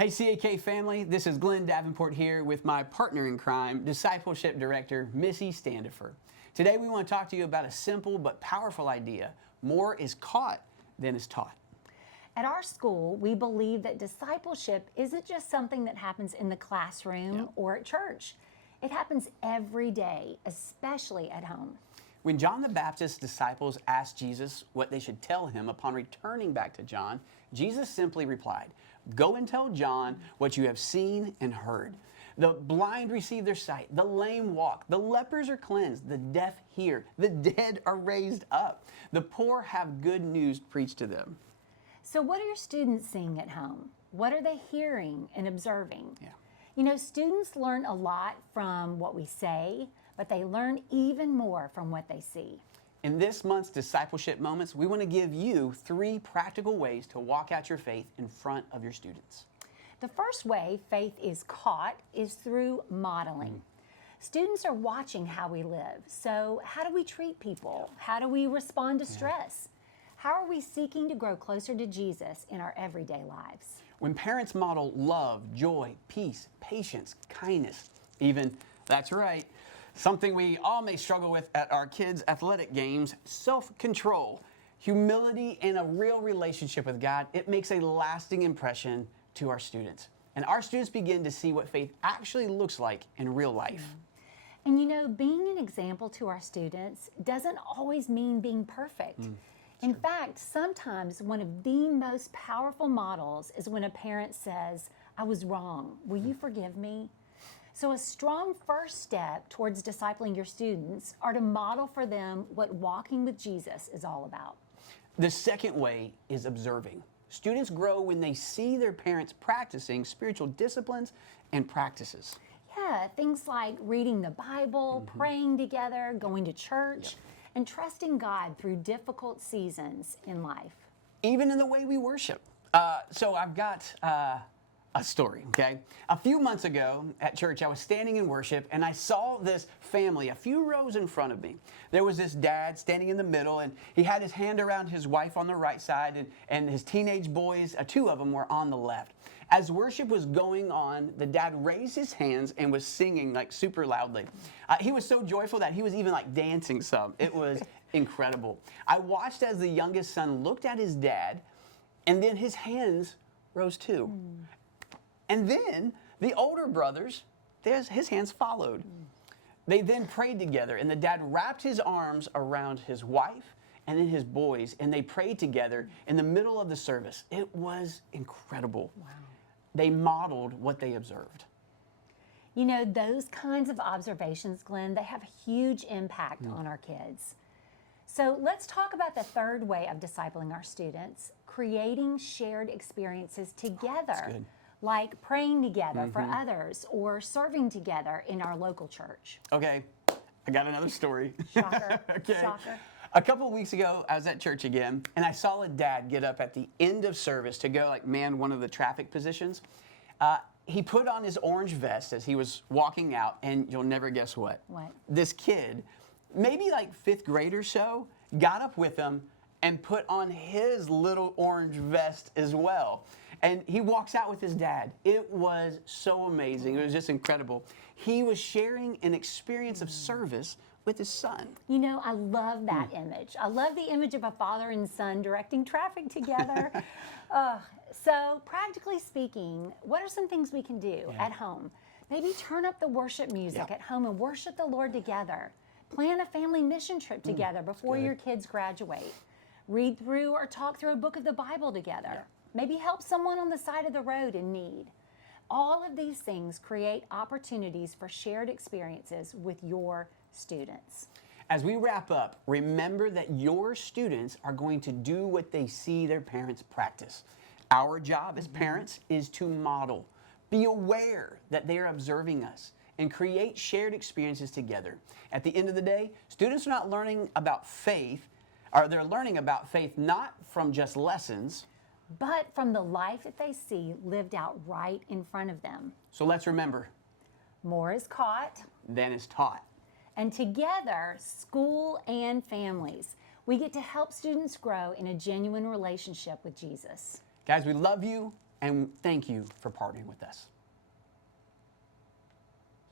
Hey CAK family, this is Glenn Davenport here with my partner in crime, Discipleship Director, Missy Standifer. Today we want to talk to you about a simple but powerful idea. More is caught than is taught. At our school, we believe that discipleship isn't just something that happens in the classroom or at church. It happens every day, especially at home. When John the Baptist's disciples asked Jesus what they should tell him upon returning back to John, Jesus simply replied, "Go and tell John what you have seen and heard. The blind receive their sight, the lame walk, the lepers are cleansed, the deaf hear, the dead are raised up, the poor have good news preached to them." So what are your students seeing at home? What are they hearing and observing? Yeah. You know, students learn a lot from what we say, but they learn even more from what they see. In this month's Discipleship Moments, we want to give you 3 practical ways to walk out your faith in front of your students. The first way faith is caught is through modeling. Students are watching how we live. So how do we treat people? How do we respond to stress? How are we seeking to grow closer to Jesus in our everyday lives? When parents model love, joy, peace, patience, kindness, even, that's right, something we all may struggle with at our kids' athletic games, self-control, humility, and a real relationship with God, it makes a lasting impression to our students. And our students begin to see what faith actually looks like in real life. And you know, being an example to our students doesn't always mean being perfect. In fact, sometimes one of the most powerful models is when a parent says, "I was wrong. Will you forgive me?" So a strong first step towards discipling your students are to model for them what walking with Jesus is all about. The second way is observing. Students grow when they see their parents practicing spiritual disciplines and practices. Yeah, things like reading the Bible, praying together, going to church, and trusting God through difficult seasons in life. Even in the way we worship. So I've got a story, okay? A few months ago at church, I was standing in worship and I saw this family a few rows in front of me. There was this dad standing in the middle and he had his hand around his wife on the right side and his teenage boys, 2 of them were on the left. As worship was going on, the dad raised his hands and was singing like super loudly. He was so joyful that he was even like dancing some. It was incredible. I watched as the youngest son looked at his dad and then his hands rose too. And then the older brothers, his hands followed. They then prayed together and the dad wrapped his arms around his wife and then his boys and they prayed together in the middle of the service. It was incredible. Wow. They modeled what they observed. You know, those kinds of observations, Glenn, they have a huge impact on our kids. So let's talk about the third way of discipling our students, creating shared experiences together. That's good. Like praying together for others or serving together in our local church. Okay, I got another story. Shocker. Okay. Shocker. A couple of weeks ago, I was at church again, and I saw a dad get up at the end of service to go man one of the traffic positions. He put on his orange vest as he was walking out, and you'll never guess what. What? This kid, maybe like 5th grade or so, got up with him and put on his little orange vest as well. And he walks out with his dad. It was so amazing. It was just incredible. He was sharing an experience of service with his son. You know, I love that image. I love the image of a father and son directing traffic together. So practically speaking, what are some things we can do at home? Maybe turn up the worship music at home and worship the Lord together. Plan a family mission trip together before your kids graduate. Read through or talk through a book of the Bible together. Maybe help someone on the side of the road in need. All of these things create opportunities for shared experiences with your students. As we wrap up, remember that your students are going to do what they see their parents practice. Our job as parents is to model. Be aware that they are observing us and create shared experiences together. At the end of the day, students are not learning about faith, or they're learning about faith not from just lessons, but from the life that they see lived out right in front of them. So let's remember, more is caught than is taught. And together, school and families, we get to help students grow in a genuine relationship with Jesus. Guys, we love you. and thank you for partnering with us.